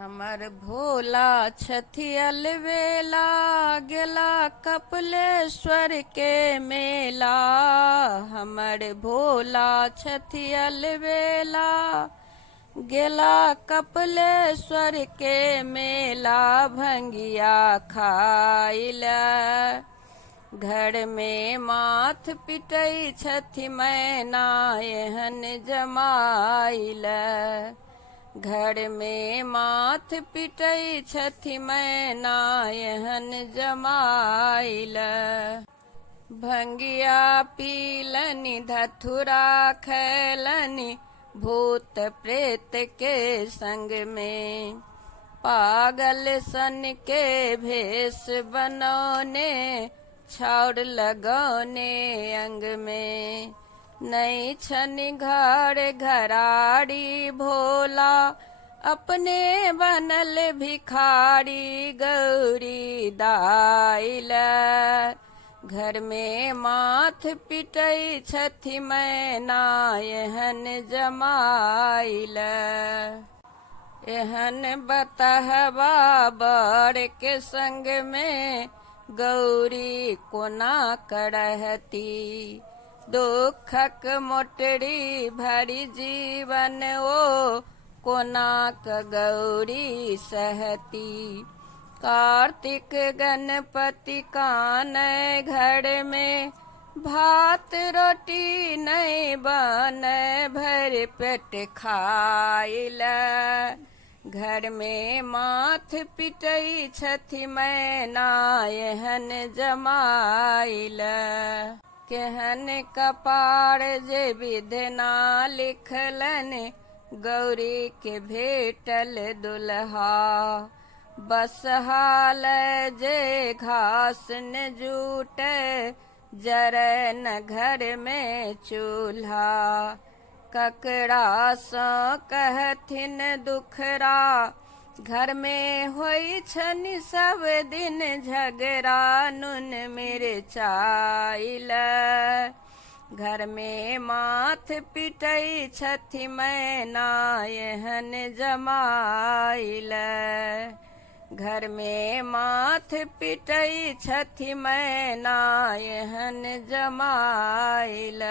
हमर भोला छथियल बेला गेला कपिलेश्वर के मेला। हमर भोला छथियल बेला गेला कपिलेश्वर के मेला। भंगिया खाइल घर में माथ पिटै छथि मैना एहन जमाइल। घर में माथ पिटै छथि मैना एहन जमाइल। भंगिया पीलनि धथुरा खैलनि भूत प्रेत के संग में। पागल सन के भेष बनौने छाउर लगौने अंग में। नहीं छनि घर घराड़ी भोला अपने बनल भिखारी गौरी दाइल। घर में माथ पिटै छथि मैना एहन जमाइल। एहन बतहबा बड़ के संग में गौरी कोना करहती। दुखक मोटरी भरी जीवन ओ कोनाक गौरी सहती। कार्तिक गणपति कानय घर में भात रोटी नहीं बन भर पेट खाइल। घर में माथ पिटै छथि मैना एहन जमाइल। केहन कपार जे विधना लिखलन गौरी के भेटल दुल्हा। बसहाल जे घास न जूटे जरै न घर में चूल्हा। ककरा सँ कहथिन दुखरा घर में होइ छनि सब दिन झगड़ा नून मिरचाइल। घर में माथ पिटै छथि मैना एहन जमाइल। घर में माथ पिटै छथि मैना एहन जमाइल।